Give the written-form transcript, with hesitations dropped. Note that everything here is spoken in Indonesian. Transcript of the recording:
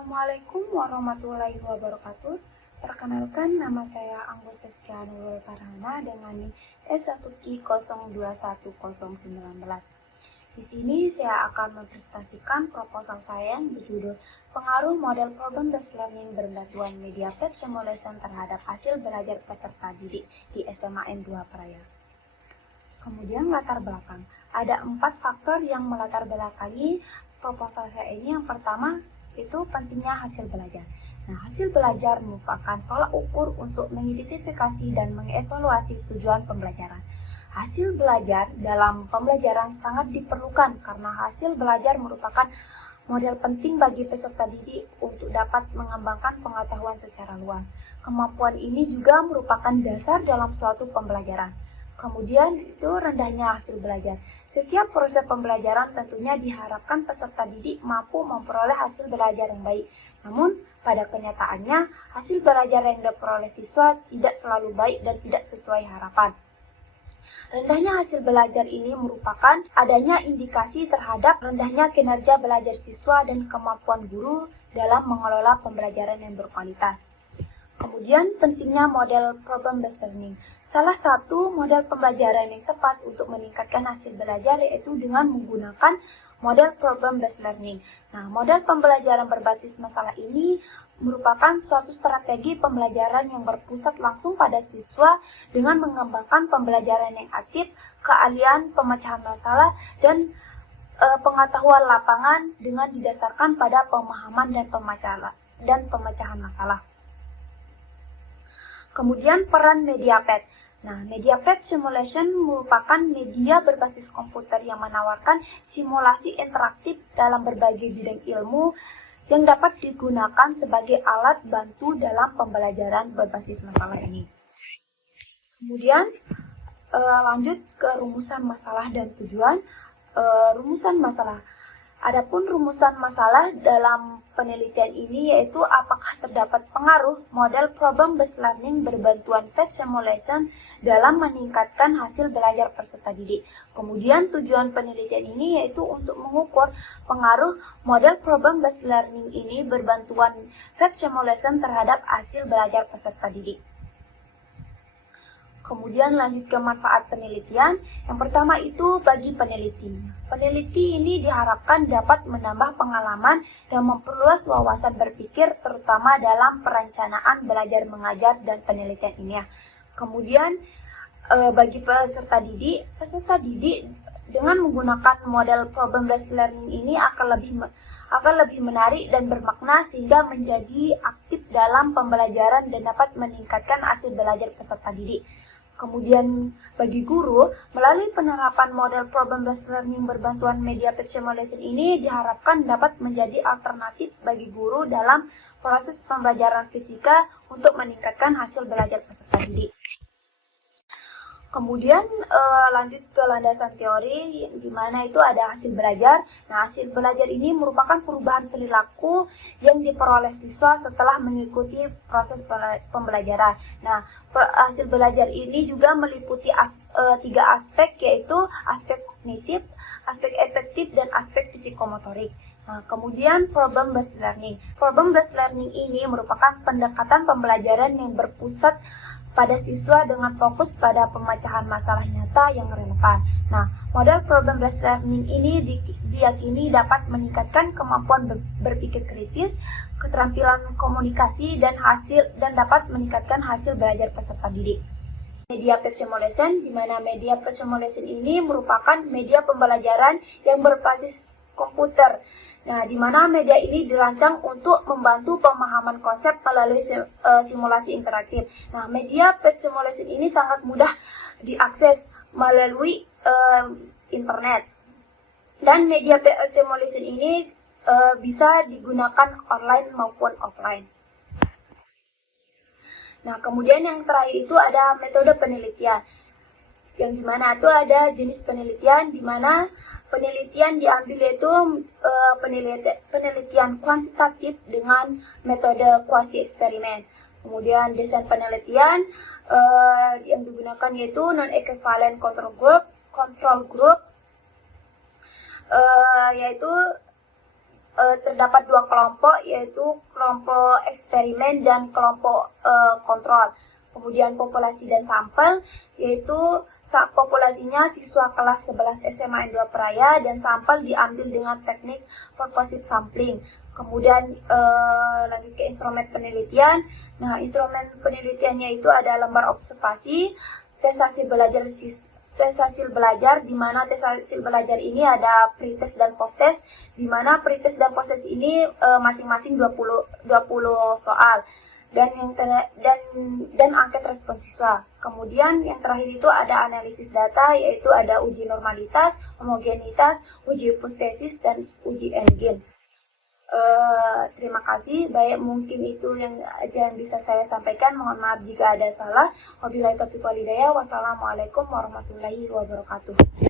Assalamualaikum warahmatullahi wabarakatuh. Perkenalkan, nama saya Anggus Saskia Nurul Farhana dengan NIM S1Q021019. Di sini saya akan mempresentasikan proposal saya yang berjudul Pengaruh Model Problem Based Learning Berbantuan Media Pet Simulation terhadap hasil belajar peserta didik di SMA N2 Praia. Kemudian latar belakang. Ada 4 faktor yang melatar belakangi proposal saya ini. Yang pertama itu pentingnya hasil belajar. Nah, hasil belajar merupakan tolak ukur untuk mengidentifikasi dan mengevaluasi tujuan pembelajaran. Hasil belajar dalam pembelajaran sangat diperlukan karena hasil belajar merupakan model penting bagi peserta didik untuk dapat mengembangkan pengetahuan secara luas. Kemampuan ini juga merupakan dasar dalam suatu pembelajaran. Kemudian itu rendahnya hasil belajar. Setiap proses pembelajaran tentunya diharapkan peserta didik mampu memperoleh hasil belajar yang baik. Namun, pada kenyataannya, hasil belajar yang diperoleh siswa tidak selalu baik dan tidak sesuai harapan. Rendahnya hasil belajar ini merupakan adanya indikasi terhadap rendahnya kinerja belajar siswa dan kemampuan guru dalam mengelola pembelajaran yang berkualitas. Kemudian, pentingnya model problem-based learning. Salah satu model pembelajaran yang tepat untuk meningkatkan hasil belajar yaitu dengan menggunakan model problem-based learning. Nah, model pembelajaran berbasis masalah ini merupakan suatu strategi pembelajaran yang berpusat langsung pada siswa dengan mengembangkan pembelajaran yang aktif, keahlian pemecahan masalah, dan pengetahuan lapangan dengan didasarkan pada pemahaman dan pemecahan masalah. Kemudian peran MediaPet. Nah, MediaPet Simulation merupakan media berbasis komputer yang menawarkan simulasi interaktif dalam berbagai bidang ilmu yang dapat digunakan sebagai alat bantu dalam pembelajaran berbasis masalah ini. Kemudian lanjut ke rumusan masalah dan tujuan. Rumusan masalah. Adapun rumusan masalah dalam penelitian ini yaitu apakah terdapat pengaruh model problem-based learning berbantuan PET simulation dalam meningkatkan hasil belajar peserta didik. Kemudian tujuan penelitian ini yaitu untuk mengukur pengaruh model problem-based learning ini berbantuan PET simulation terhadap hasil belajar peserta didik. Kemudian lanjut ke manfaat penelitian. Yang pertama itu bagi peneliti. Peneliti ini diharapkan dapat menambah pengalaman dan memperluas wawasan berpikir terutama dalam perencanaan belajar mengajar dan penelitian ilmiah. Kemudian bagi peserta didik dengan menggunakan model problem-based learning ini akan lebih menarik dan bermakna sehingga menjadi aktif dalam pembelajaran dan dapat meningkatkan hasil belajar peserta didik. Kemudian bagi guru, melalui penerapan model problem-based learning berbantuan media PET simulation ini diharapkan dapat menjadi alternatif bagi guru dalam proses pembelajaran fisika untuk meningkatkan hasil belajar peserta didik. Kemudian lanjut ke landasan teori, di mana itu ada hasil belajar. Nah, hasil belajar ini merupakan perubahan perilaku yang diperoleh siswa setelah mengikuti proses pembelajaran. Nah, hasil belajar ini juga meliputi 3 aspek, yaitu aspek kognitif, aspek efektif, dan aspek psikomotorik. Nah, kemudian problem-based learning. Problem-based learning ini merupakan pendekatan pembelajaran yang berpusat pada siswa dengan fokus pada pemecahan masalah nyata yang relevan. Nah, model problem-based learning ini diyakini dapat meningkatkan kemampuan berpikir kritis, keterampilan komunikasi, dan dapat meningkatkan hasil belajar peserta didik. Media PET simulation, di mana media PET simulation ini merupakan media pembelajaran yang berbasis komputer. Nah, di mana media ini dirancang untuk membantu pemahaman konsep melalui simulasi interaktif. Nah, media PET simulation ini sangat mudah diakses melalui internet. Dan media PET simulation ini bisa digunakan online maupun offline. Nah, kemudian yang terakhir itu ada metode penelitian. Yang dimana itu ada jenis penelitian, dimana penelitian diambil yaitu penelitian kuantitatif dengan metode kuasi eksperimen. Kemudian desain penelitian yang digunakan yaitu non-equivalent control group, yaitu terdapat dua kelompok, yaitu kelompok eksperimen dan kelompok kontrol. Kemudian populasi dan sampel, yaitu populasinya siswa kelas 11 SMA N2 Praya dan sampel diambil dengan teknik purposive sampling. Kemudian lanjut ke instrumen penelitian. Nah, instrumen penelitiannya itu ada lembar observasi, tes hasil belajar di mana tes hasil belajar ini ada pretest dan posttest, di mana pretest dan posttest ini masing-masing 20 soal dan angket respon siswa. Kemudian yang terakhir itu ada analisis data, yaitu ada uji normalitas, homogenitas, uji hipotesis dan uji endgame. Terima kasih. Baik, mungkin itu yang bisa saya sampaikan. Mohon maaf jika ada salah. Wabillahi taufiq wal hidayah. Wassalamualaikum warahmatullahi wabarakatuh.